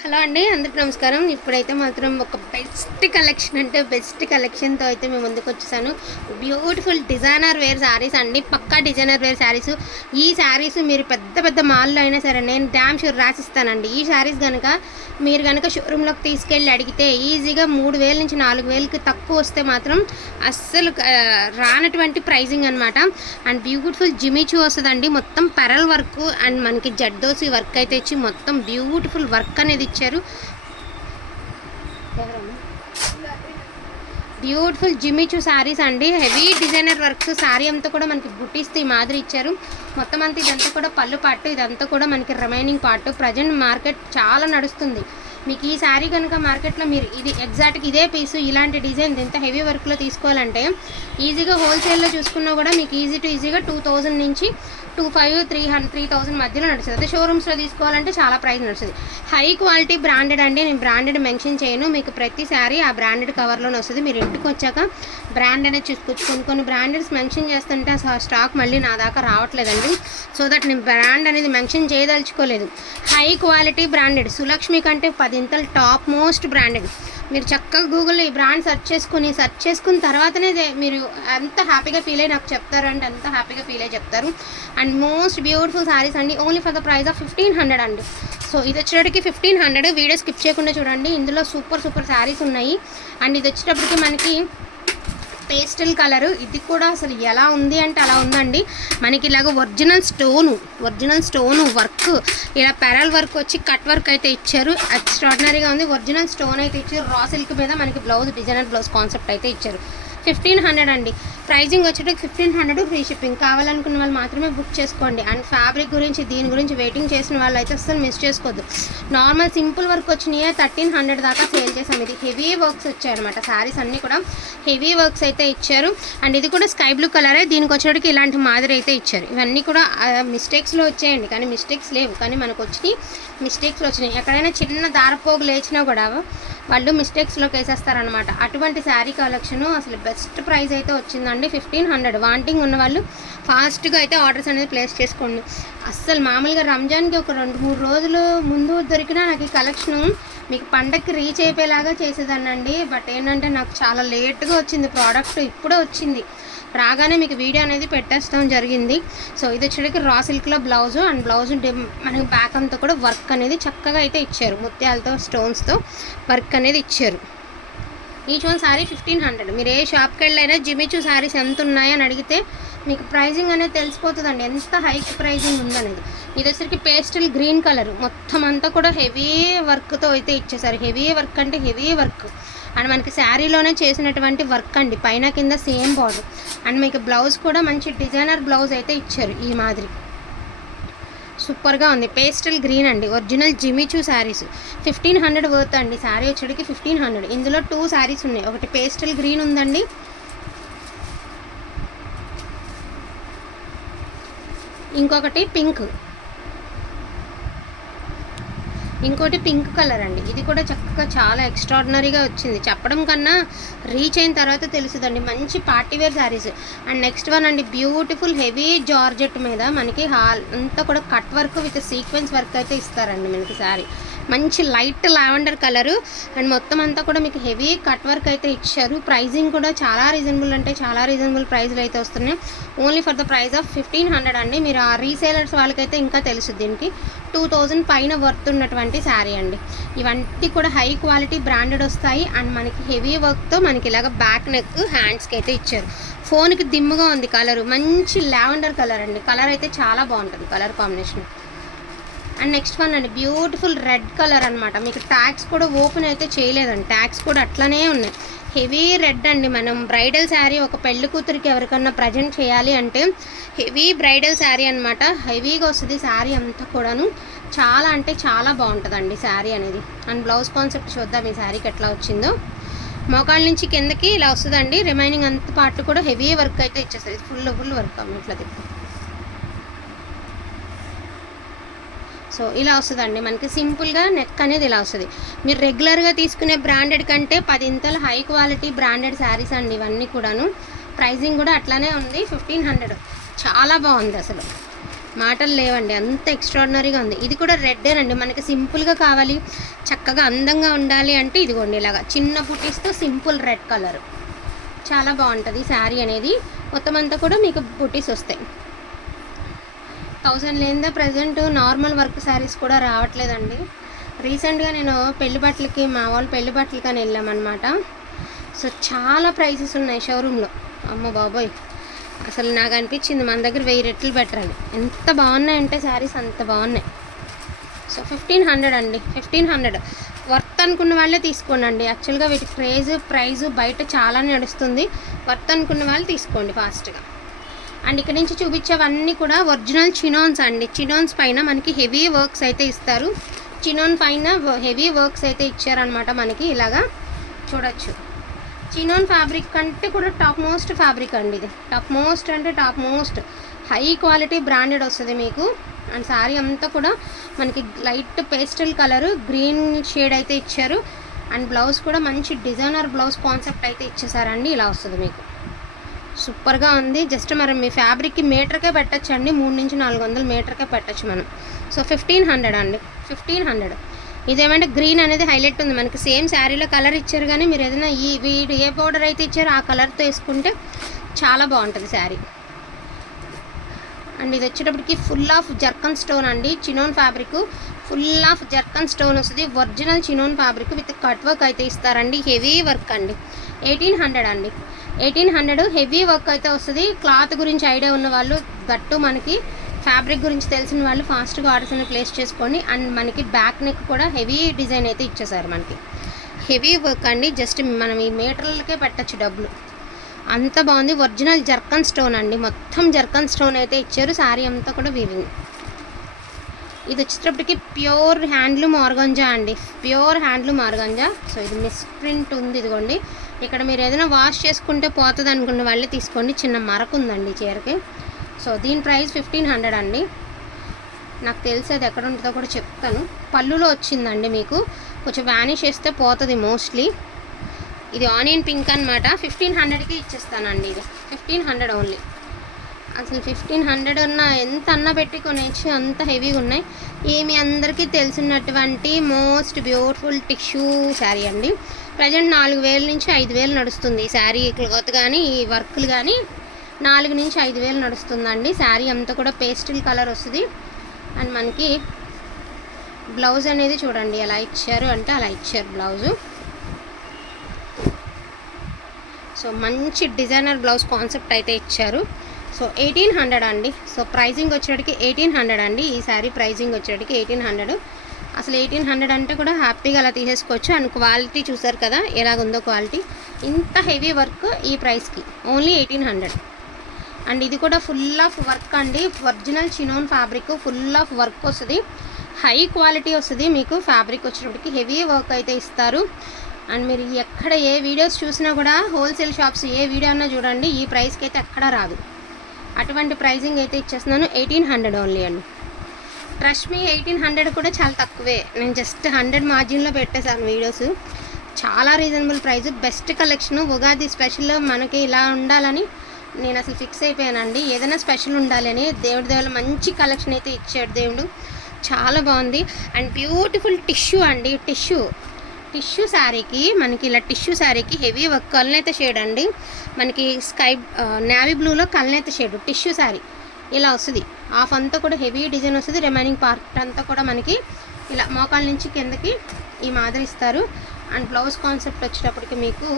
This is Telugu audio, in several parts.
హలో అండి అందరికి నమస్కారం. ఇప్పుడైతే మాత్రం ఒక బెస్ట్ కలెక్షన్ అంటే బెస్ట్ కలెక్షన్తో అయితే మేము ముందుకు వచ్చేసాను. బ్యూటిఫుల్ డిజైనర్ వేర్ శారీస్ అండి పక్కా డిజైనర్ వేర్ శారీస్. ఈ శారీస్ మీరు పెద్ద పెద్ద మాల్లో అయినా సరే నేను డ్యామ్ షూర్ రాసిస్తానండి. ఈ శారీస్ కనుక మీరు కనుక షోరూంలోకి తీసుకెళ్ళి అడిగితే ఈజీగా మూడు వేల నుంచి నాలుగు వేలకి తక్కువ వస్తే మాత్రం అస్సలు రానటువంటి ప్రైజింగ్ అనమాట అండ్ బ్యూటిఫుల్ జిమిచూ వస్తుందండి. మొత్తం పెరల్ వర్క్ అండ్ మనకి జడ్దోసి వర్క్ అయితే ఇచ్చి మొత్తం బ్యూటిఫుల్ వర్క్ అనేది ఇచ్చారు. బ్యూటిఫుల్ జిమిచూ శారీస్ అండి. Heavy designer works. శారీ అంతా కూడా మనకి బుట్టిస్తూ ఈ మాదిరి ఇచ్చారు. మొత్తం అంతా ఇదంతా కూడా పళ్ళు పాటు ఇదంతా కూడా మనకి రిమైనింగ్ పార్ట్. ప్రజెంట్ మార్కెట్ చాలా నడుస్తుంది. మీకు ఈ శారీ కనుక మార్కెట్లో మీరు ఇది ఎగ్జాక్ట్గా ఇదే పీసు ఇలాంటి డిజైన్ ఇంత హెవీ వర్క్లో తీసుకోవాలంటే ఈజీగా హోల్సేల్లో చూసుకున్నా కూడా మీకు ఈజీ టు ఈజీగా టూ థౌజండ్ నుంచి two five three hundred three thousand మధ్యలో నడుస్తుంది. అదే షోరూమ్స్లో తీసుకోవాలంటే చాలా ప్రైస్ నడుస్తుంది. హై క్వాలిటీ బ్రాండెడ్ అండి నేను బ్రాండెడ్ మెన్షన్ చేయను. మీకు ప్రతి శారీ ఆ బ్రాండెడ్ కవర్లోనే వస్తుంది. మీరు ఇంటికి వచ్చాక బ్రాండ్ అనేది చూసుకోవచ్చు కొన్ని కొన్ని బ్రాండెడ్స్ మెన్షన్ చేస్తుంటే అసలు స్టాక్ మళ్ళీ నా దాకా రావట్లేదండి. సో దట్ నేను బ్రాండ్ అనేది మెన్షన్ చేయదలుచుకోలేదు. హై క్వాలిటీ బ్రాండెడ్ సులక్ష్మి కంటే పదింతలు టాప్ మోస్ట్ బ్రాండెడ్ మీరు చక్కగా గూగుల్లో ఈ బ్రాండ్ సెర్చ్ చేసుకుని సెర్చ్ చేసుకున్న తర్వాతనే మీరు ఎంత హ్యాపీగా ఫీల్ అయ్యి నాకు చెప్తారు అంటే ఎంత హ్యాపీగా ఫీల్ అయ్యి చెప్తారు. అండ్ మోస్ట్ బ్యూటిఫుల్ శారీస్ అండి only for the price of fifteen hundred అండి. సో ఇది వచ్చేటప్పటికి ఫిఫ్టీన్ హండ్రెడ్ వీడియో స్కిప్ చేయకుండా చూడండి. ఇందులో సూపర్ సూపర్ శారీస్ ఉన్నాయి. అండ్ ఇది వచ్చేటప్పటికి మనకి పేస్టల్ కలర్. ఇది కూడా అసలు ఎలా ఉంది అంటే అలా ఉందండి. మనకి ఇలాగ original stone original stone work ఇలా పెరల్ వర్క్ వచ్చి కట్ వర్క్ అయితే ఇచ్చారు. ఎక్స్ట్రాడినరీగా ఉంది. ఒరిజినల్ స్టోన్ అయితే ఇచ్చారు. రా సిల్క్ మీద మనకి బ్లౌజ్ డిజైనర్ బ్లౌజ్ కాన్సెప్ట్ అయితే ఇచ్చారు. ఫిఫ్టీన్ హండ్రెడ్ అండి. ప్రైజింగ్ వచ్చేటప్పుడు ఫిఫ్టీన్ హండ్రెడ్ ఫ్రీ షిప్పింగ్. కావాలనుకున్న వాళ్ళు మాత్రమే బుక్ చేసుకోండి. అండ్ ఫ్యాబ్రిక్ గురించి దీని గురించి వెయిటింగ్ చేసిన వాళ్ళు అయితే అసలు మిస్ చేసుకోవద్దు. నార్మల్ సింపుల్ వర్క్ వచ్చినాయే థర్టీన్ హండ్రెడ్ దాకా సేల్ చేసాం ఇది హెవీ వర్క్స్ వచ్చాయన్నమాట. శారీస్ అన్నీ కూడా హెవీ వర్క్స్ అయితే ఇచ్చారు. అండ్ ఇది కూడా స్కై బ్లూ కలరే. దీనికి వచ్చేటికి ఇలాంటి మాదిరి అయితే ఇచ్చారు. ఇవన్నీ కూడా మిస్టేక్స్లో వచ్చాయండి. కానీ మిస్టేక్స్ లేవు. కానీ మనకు వచ్చినాయి. మిస్టేక్స్లో వచ్చినాయి. ఎక్కడైనా చిన్న దారపోగు లేచినా కూడా వాళ్ళు మిస్టేక్స్లోకి వేసేస్తారనమాట అటువంటి శారీ కలెక్షన్ అసలు బెస్ట్ ప్రైస్ అయితే వచ్చిందండి ఫిఫ్టీన్ హండ్రెడ్ వాంటింగ్ ఉన్న వాళ్ళు ఫాస్ట్గా అయితే ఆర్డర్స్ అనేది ప్లేస్ చేసుకోండి. అస్సలు మామూలుగా రంజాన్కి ఒక రెండు మూడు రోజులు ముందు దొరికినా నాకు ఈ కలెక్షన్ మీకు పండక్కి రీచ్ అయిపోయేలాగా చేసేదానండి బట్ ఏంటంటే నాకు చాలా లేట్గా వచ్చింది ప్రోడక్ట్ ఇప్పుడే వచ్చింది. రాగానే మీకు వీడియో అనేది పెట్టేస్తాం జరిగింది. సో ఇది వచ్చేటికి రా సిల్క్లో బ్లౌజ్ అండ్ బ్లౌజ్ మనకి బ్యాక్ అంతా కూడా వర్క్ అనేది చక్కగా అయితే ఇచ్చారు. ముత్యాలతో స్టోన్స్తో వర్క్ అనేది ఇచ్చారు. Each one sari fifteen hundred. మీరు ఏ షాప్కి వెళ్ళైనా జిమిచూ శారీస్ ఎంత ఉన్నాయని అడిగితే మీకు ప్రైజింగ్ అనేది తెలిసిపోతుందండి. ఎంత హై ప్రైజింగ్ ఉందనేది. ఇది వచ్చరికి పేస్టల్ గ్రీన్ కలర్. మొత్తం అంతా కూడా హెవీ వర్క్తో అయితే ఇచ్చేసారు. హెవీ వర్క్ అంటే హెవీ వర్క్. అండ్ మనకి శారీలోనే చేసినటువంటి వర్క్ అండి. పైన కింద సేమ్ బార్డర్. అండ్ మీకు బ్లౌజ్ కూడా మంచి డిజైనర్ బ్లౌజ్ అయితే ఇచ్చారు ఈ మాదిరి. సూపర్గా ఉంది. పేస్టల్ గ్రీన్ అండి. Original Jimmy Choo saris. Fifteen hundred worth అండి. శారీ వచ్చేటికి ఫిఫ్టీన్ హండ్రెడ్. ఇందులో టూ శారీస్ ఉన్నాయి. ఒకటి పేస్టల్ గ్రీన్ ఉందండి. ఇంకొకటి పింక్. ఇంకోటి పింక్ కలర్ అండి. ఇది కూడా చక్కగా చాలా ఎక్స్ట్రాడినరీగా వచ్చింది. చెప్పడం కన్నా రీచ్ అయిన తర్వాత తెలుసుదండి. మంచి party wear saris. And next one అండి బ్యూటిఫుల్ హెవీ జార్జెట్ మీద మనకి హాల్ అంతా కూడా cut work with sequence work అయితే ఇస్తారండి మనకి శారీ. మంచి లైట్ లావెండర్ కలరు. అండ్ మొత్తం అంతా కూడా మీకు హెవీ కట్ వర్క్ అయితే ఇచ్చారు. ప్రైజింగ్ కూడా చాలా రీజనబుల్ అంటే చాలా రీజనబుల్ ప్రైస్లు అయితే వస్తున్నాయి. Only for the price of fifteen hundred అండి. మీరు ఆ రీసేలర్స్ వాళ్ళకైతే ఇంకా తెలుసు దీనికి. టూ థౌజండ్ పైన వర్త్ ఉన్నటువంటి శారీ అండి. ఇవన్నీ కూడా హై క్వాలిటీ బ్రాండెడ్ వస్తాయి. అండ్ మనకి హెవీ వర్క్తో మనకి ఇలాగ బ్యాక్ నెక్ హ్యాండ్స్కి అయితే ఇచ్చారు. ఫోన్కి దిమ్ముగా ఉంది కలర్ మంచి లావెండర్ కలర్ అండి. కలర్ అయితే చాలా బాగుంటుంది. Colour combination and next one అండి. బ్యూటిఫుల్ రెడ్ కలర్ అనమాట మీకు ట్యాక్స్ కూడా ఓపెన్ అయితే చేయలేదండి. ట్యాక్స్ కూడా అట్లనే ఉన్నాయి. హెవీ రెడ్ అండి మనం బ్రైడల్ శారీ ఒక పెళ్ళి కూతురికి ఎవరికన్నా ప్రజెంట్ చేయాలి అంటే హెవీ బ్రైడల్ శారీ అనమాట హెవీగా వస్తుంది శారీ అంతా కూడాను. చాలా అంటే చాలా బాగుంటుందండి శారీ అనేది. అండ్ బ్లౌజ్ కాన్సెప్ట్ చూద్దాం ఈ శారీకి ఎట్లా వచ్చిందో. మోకాళ్ళ నుంచి కిందకి ఇలా వస్తుందండి. రిమైనింగ్ అంత పార్ట్ కూడా హెవీ వర్క్ అయితే ఇచ్చేస్తుంది. ఫుల్ ఫుల్ వర్క్ అమ్మ ఇట్లా సో ఇలా వస్తుందండి. మనకి సింపుల్గా నెక్ అనేది ఇలా వస్తుంది. మీరు రెగ్యులర్గా తీసుకునే బ్రాండెడ్ కంటే పదింతలు హై క్వాలిటీ బ్రాండెడ్ శారీస్ అండి ఇవన్నీ కూడాను. ప్రైజింగ్ కూడా అట్లానే ఉంది. Fifteen hundred. చాలా బాగుంది అసలు. మాటలు లేవండి. అంత ఎక్స్ట్రాడినరీగా ఉంది. ఇది కూడా రెడ్డేనండి. మనకి సింపుల్గా కావాలి. చక్కగా అందంగా ఉండాలి అంటే ఇదిగోండి ఇలాగా చిన్న బుటీస్తో సింపుల్ రెడ్ కలర్. చాలా బాగుంటుంది శారీ అనేది. మొత్తం అంతా కూడా మీకు బుటీస్ వస్తాయి. థౌజండ్ లేనిదే ప్రజెంట్ నార్మల్ వర్క్ శారీస్ కూడా రావట్లేదండి. రీసెంట్గా నేను పెళ్ళి బట్టలకి మా వాళ్ళు పెళ్ళి బట్టలకి అని వెళ్ళామన్నమాట. సో చాలా ప్రైసెస్ ఉన్నాయి షోరూంలో. అమ్మ బాబోయ్! అసలు నాకు అనిపించింది మన దగ్గర వెయ్యి రెట్లు బెటర్ అని. ఎంత బాగున్నాయంటే శారీస్ అంత బాగున్నాయి. సో ఫిఫ్టీన్ హండ్రెడ్ అండి. Fifteen hundred. వర్త్ అనుకున్న వాళ్ళే తీసుకోండి యాక్చువల్గా వీటి క్రేజ్ ప్రైజ్ బయట చాలా నడుస్తుంది. వర్త్ అనుకున్న వాళ్ళు తీసుకోండి ఫాస్ట్గా. అండ్ ఇక్కడ నుంచి చూపించేవన్నీ కూడా ఒరిజినల్ చినోన్స్ అండి. చినోన్స్ పైన మనకి హెవీ వర్క్స్ అయితే ఇస్తారు. చినోన్ పైన హెవీ వర్క్స్ అయితే ఇచ్చారనమాట మనకి ఇలాగా. చూడొచ్చు. చినోన్ ఫ్యాబ్రిక్ కంటే కూడా టాప్ మోస్ట్ ఫ్యాబ్రిక్ అండి ఇది. టాప్ మోస్ట్ అంటే top most high quality branded వస్తుంది మీకు. అండ్ శారీ అంతా కూడా మనకి light pastel colour green shade అయితే ఇచ్చారు. అండ్ బ్లౌజ్ కూడా మంచి డిజైనర్ బ్లౌజ్ కాన్సెప్ట్ అయితే ఇచ్చేసారండి. ఇలా వస్తుంది మీకు. సూపర్గా ఉంది. జస్ట్ మరి మీ ఫ్యాబ్రిక్కి మీటర్కే పెట్టచ్చు అండి మూడు నుంచి నాలుగు వందలు మీటర్కే పెట్టచ్చు మనం. సో ఫిఫ్టీన్ హండ్రెడ్ అండి. Fifteen hundred. ఇదేమంటే గ్రీన్ అనేది హైలైట్ ఉంది. మనకి సేమ్ శారీలో కలర్ ఇచ్చారు కానీ మీరు ఏదైనా ఈ వీడు ఏ పౌడర్ అయితే ఇచ్చారో ఆ కలర్తో వేసుకుంటే చాలా బాగుంటుంది శారీ. అండ్ ఇది వచ్చేటప్పటికి ఫుల్ ఆఫ్ జర్కన్ స్టోన్ అండి. Chinon fabric. Full of zircon stone వస్తుంది. Original chinon fabric with cut work అయితే ఇస్తారండి. హెవీ వర్క్ అండి. ఎయిటీన్ హండ్రెడ్ అండి. ఎయిటీన్ హండ్రెడ్ హెవీ వర్క్ అయితే వస్తుంది. క్లాత్ గురించి ఐడియా ఉన్న వాళ్ళు గట్టు మనకి ఫ్యాబ్రిక్ గురించి తెలిసిన వాళ్ళు ఫాస్ట్గా ఆర్డర్స్ అనేది ప్లేస్ చేసుకోండి అండ్ మనకి బ్యాక్ నెక్ కూడా హెవీ డిజైన్ అయితే ఇచ్చేసారు మనకి. హెవీ వర్క్ అండి. జస్ట్ మనం ఈ మీటర్లకే పెట్టచ్చు డబ్బులు. అంత బాగుంది. ఒరిజినల్ జర్కన్ స్టోన్ అండి. మొత్తం జర్కన్ స్టోన్ అయితే ఇచ్చారు. శారీ అంతా కూడా వీవింగ్ ఇది వచ్చేటప్పటికి ప్యూర్ హ్యాండ్లూమ్ ఆర్గంజా అండి. Pure handloom organza. సో ఇది మిస్ ప్రింట్ ఉంది ఇదిగోండి. ఇక్కడ మీరు ఏదైనా వాష్ చేసుకుంటే పోతుంది అనుకున్న వాళ్ళే తీసుకోండి. చిన్న మరకు ఉందండి చీరకి. సో దీని ప్రైస్ ఫిఫ్టీన్ హండ్రెడ్ అండి. నాకు తెలిసి అది ఎక్కడ ఉంటుందో కూడా చెప్తాను. పళ్ళులో వచ్చిందండి మీకు. కొంచెం వ్యానిష్ చేస్తే పోతుంది మోస్ట్లీ ఇది ఆనియన్ పింక్ అనమాట ఫిఫ్టీన్ హండ్రెడ్కి ఇచ్చేస్తానండి ఇది. ఫిఫ్టీన్ హండ్రెడ్ ఓన్లీ అసలు ఫిఫ్టీన్ హండ్రెడ్ ఉన్న ఎంత అన్న పెట్టి కొనేసి అంత హెవీగా ఉన్నాయి. ఏమి అందరికీ తెలిసినటువంటి మోస్ట్ బ్యూటిఫుల్ టిష్యూ శారీ అండి. ప్రజెంట్ నాలుగు వేల నుంచి ఐదు వేలు నడుస్తుంది శారీ క్లాత్ కానీ ఈ వర్క్లు కానీ. నాలుగు నుంచి ఐదు వేలు నడుస్తుందండి. శారీ అంతా కూడా పేస్టిల్ కలర్ వస్తుంది. అండ్ మనకి బ్లౌజ్ అనేది చూడండి ఎలా ఇచ్చారు అంటే అలా ఇచ్చారు బ్లౌజు. సో మంచి డిజైనర్ బ్లౌజ్ కాన్సెప్ట్ అయితే ఇచ్చారు. సో ఎయిటీన్ హండ్రెడ్ అండి. సో ప్రైజింగ్ వచ్చేటికి ఎయిటీన్ హండ్రెడ్ అండి. ఈ శారీ ప్రైజింగ్ వచ్చేటికి ఎయిటీన్ హండ్రెడ్. అసలు ఎయిటీన్ హండ్రెడ్ అంటే కూడా హ్యాపీగా అలా తీసేసుకోవచ్చు. అండ్ క్వాలిటీ చూసారు కదా ఎలాగుందో క్వాలిటీ. ఇంత హెవీ వర్క్ ఈ ప్రైస్కి. ఓన్లీ ఎయిటీన్ హండ్రెడ్ అండ్ ఇది కూడా ఫుల్ ఆఫ్ వర్క్ అండి. Original chinon fabric full of work వస్తుంది. హై క్వాలిటీ వస్తుంది మీకు ఫ్యాబ్రిక్ వచ్చినప్పటికి హెవీ వర్క్ అయితే ఇస్తారు. అండ్ మీరు ఎక్కడ ఏ వీడియోస్ చూసినా కూడా హోల్సేల్ షాప్స్ ఏ వీడియో అన్నా చూడండి ఈ ప్రైస్కి అయితే ఎక్కడా రాదు. అటువంటి ప్రైజింగ్ అయితే ఇచ్చేస్తున్నాను. ఎయిటీన్ హండ్రెడ్ ఓన్లీ అండి. ట్రస్ట్ మీ ఎయిటీన్ హండ్రెడ్ కూడా చాలా తక్కువే. నేను జస్ట్ హండ్రెడ్ మార్జిన్లో పెట్టేశాను వీడియోస్ చాలా reasonable price best collection Ugadi special మనకి ఇలా ఉండాలని నేను అసలు ఫిక్స్ అయిపోయానండి. ఏదైనా స్పెషల్ ఉండాలని దేవుడి దేవుడు మంచి కలెక్షన్ అయితే ఇచ్చాడు దేవుడు. చాలా బాగుంది. అండ్ బ్యూటిఫుల్ టిష్యూ అండి. టిష్యూ టిష్యూ శారీకి మనకి ఇలా టిష్యూ శారీకి హెవీ వర్క్ కల్నేత షేడ్ అండి. మనకి స్కై నావీ బ్లూలో కల్నేత షేడ్ టిష్యూ శారీ. ఇలా వస్తుంది. హాఫ్ అంతా కూడా హెవీ డిజైన్ వస్తుంది. రిమైనింగ్ పార్ట్ అంతా కూడా మనకి ఇలా మోకాల నుంచి కిందకి ఈ మాదిరి ఇస్తారు. అండ్ బ్లౌజ్ కాన్సెప్ట్ వచ్చేటప్పటికి మీకు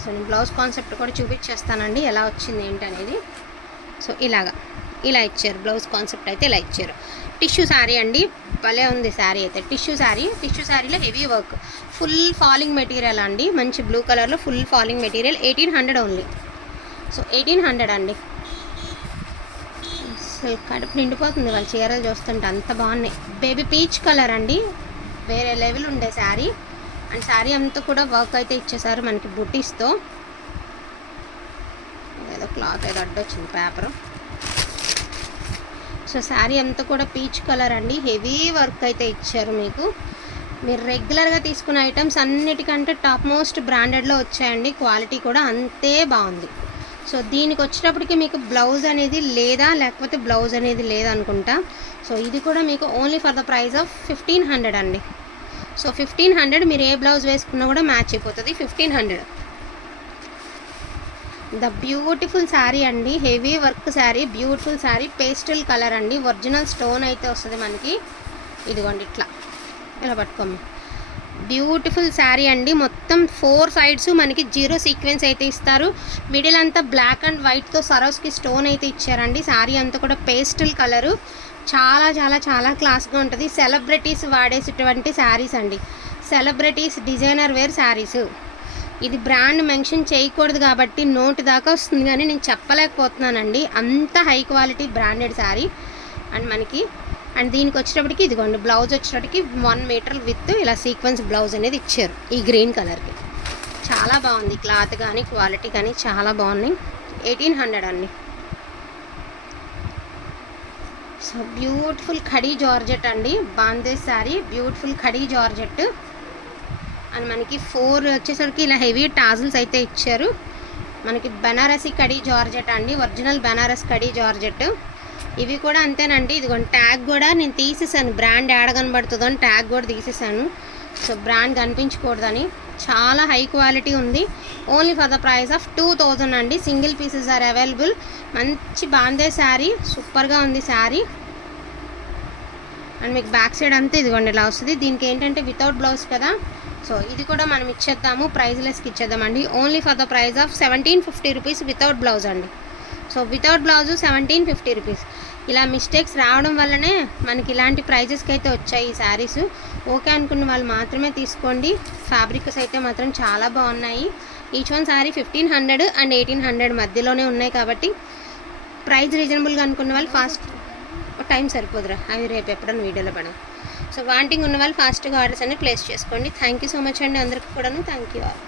సో నేను బ్లౌజ్ కాన్సెప్ట్ కూడా చూపించేస్తానండి. ఎలా వచ్చింది ఏంటనేది సో ఇలాగా ఇలా ఇచ్చారు. బ్లౌజ్ కాన్సెప్ట్ అయితే ఇలా ఇచ్చారు. టిష్యూ శారీ అండి. భలే ఉంది శారీ అయితే. టిష్యూ శారీ టిష్యూ శారీలో heavy work. Full falling material అండి. మంచి బ్లూ కలర్లో full falling material. Eighteen hundred only. So eighteen hundred అండి. అసలు కడుపు నిండిపోతుంది వాళ్ళ చీరలు చూస్తుంటే. అంత బాగున్నాయి. బేబీ పీచ్ కలర్ అండి. వేరే లెవెల్ ఉండే శారీ అండ్ శారీ అంతా కూడా వర్క్ అయితే ఇచ్చేసారు మనకి బుటీస్తో ఏదో క్లాత్ ఏదో అడ్డొచ్చింది పేపర్ సో శారీ అంతా కూడా పీచ్ కలర్ అండి. హెవీ వర్క్ అయితే ఇచ్చారు మీకు. మీరు రెగ్యులర్గా తీసుకున్న ఐటమ్స్ అన్నిటికంటే టాప్ మోస్ట్ బ్రాండెడ్లో వచ్చాయండి. క్వాలిటీ కూడా అంతే బాగుంది. సో దీనికి వచ్చేటప్పటికి మీకు బ్లౌజ్ అనేది లేదా లేకపోతే బ్లౌజ్ అనేది లేదనుకుంటా సో ఇది కూడా మీకు only for the price of fifteen hundred అండి. సో ఫిఫ్టీన్ హండ్రెడ్ మీరు ఏ బ్లౌజ్ వేసుకున్నా కూడా మ్యాచ్ అయిపోతుంది. Fifteen hundred the beautiful sari అండి. Heavy work sari beautiful sari pastel colour అండి. ఒరిజినల్ స్టోన్ అయితే వస్తుంది మనకి. ఇదిగోండి ఇట్లా. ఇలా పట్టుకోమ్మ బ్యూటిఫుల్ శారీ అండి. మొత్తం ఫోర్ సైడ్స్ మనకి జీరో సీక్వెన్స్ అయితే ఇస్తారు. మిడిల్ అంతా బ్లాక్ అండ్ వైట్తో సరోస్కి స్టోన్ అయితే ఇచ్చారండి. శారీ అంతా కూడా పేస్టల్ కలరు. చాలా చాలా చాలా క్లాస్గా ఉంటుంది. సెలబ్రిటీస్ వాడేసేటువంటి శారీస్ అండి. Celebrities designer wear saris. ఇది బ్రాండ్ మెన్షన్ చేయకూడదు కాబట్టి నోటు దాకా వస్తుంది కానీ నేను చెప్పలేకపోతున్నానండి. అంత high quality branded sari. And మనకి అండ్ దీనికి వచ్చేటప్పటికి ఇదిగోండి బ్లౌజ్ వచ్చేటప్పటికి వన్ మీటర్ విత్ ఇలా సీక్వెన్స్ బ్లౌజ్ అనేది ఇచ్చారు ఈ గ్రీన్ కలర్కి చాలా బాగుంది క్లాత్ కానీ క్వాలిటీ కానీ చాలా బాగున్నాయి. ఎయిటీన్ హండ్రెడ్ అండి. సో బ్యూటిఫుల్ ఖడీ జార్జెట్ అండి. బాందే sari beautiful khaddi georgette and మనకి ఫోర్ వచ్చేసరికి ఇలా హెవీ టాజిల్స్ అయితే ఇచ్చారు. మనకి బెనారసీ కడీ జార్జెట్ అండి ఒరిజినల్ బెనారస్ కడీ జార్జెట్ ఇవి కూడా అంతేనండి. ఇదిగోండి ట్యాగ్ కూడా నేను తీసేసాను. బ్రాండ్ యాడ్ కనబడుతుందని ట్యాగ్ కూడా తీసేసాను. సో బ్రాండ్ కనిపించకూడదని. చాలా హై క్వాలిటీ ఉంది. Only for the price of two thousand అండి. Single pieces are available. మంచి బాందే శారీ. సూపర్గా ఉంది శారీ. అండ్ మీకు బ్యాక్ సైడ్ అంతా ఇదిగోండి ఇలా వస్తుంది. దీనికి ఏంటంటే వితౌట్ బ్లౌజ్ కదా. సో ఇది కూడా మనం ఇచ్చేద్దాము. ప్రైజ్లెస్కి ఇచ్చేద్దామండి. Only for the price of seventeen fifty rupees without blouse అండి. So without blouse seventeen fifty rupees. ఇలా మిస్టేక్స్ రావడం వల్లనే మనకి ఇలాంటి ప్రైజెస్కి అయితే వచ్చాయి ఈ శారీస్ ఓకే అనుకున్న వాళ్ళు మాత్రమే తీసుకోండి. ఫ్యాబ్రిక్స్ అయితే మాత్రం చాలా బాగున్నాయి. Each one sari fifteen hundred and eighteen hundred మధ్యలోనే ఉన్నాయి కాబట్టి ప్రైస్ రీజనబుల్గా అనుకున్న వాళ్ళు ఫాస్ట్ టైం సరిపోదురా. అవి రేపు ఎప్పుడైనా వీడియోలో పడం సో వాంటింగ్ ఉన్న వాళ్ళు ఫాస్ట్గా ఆర్డర్స్ అన్ని ప్లేస్ చేసుకోండి. థ్యాంక్ యూ సో మచ్ అండి అందరికీ కూడాను. Thank you all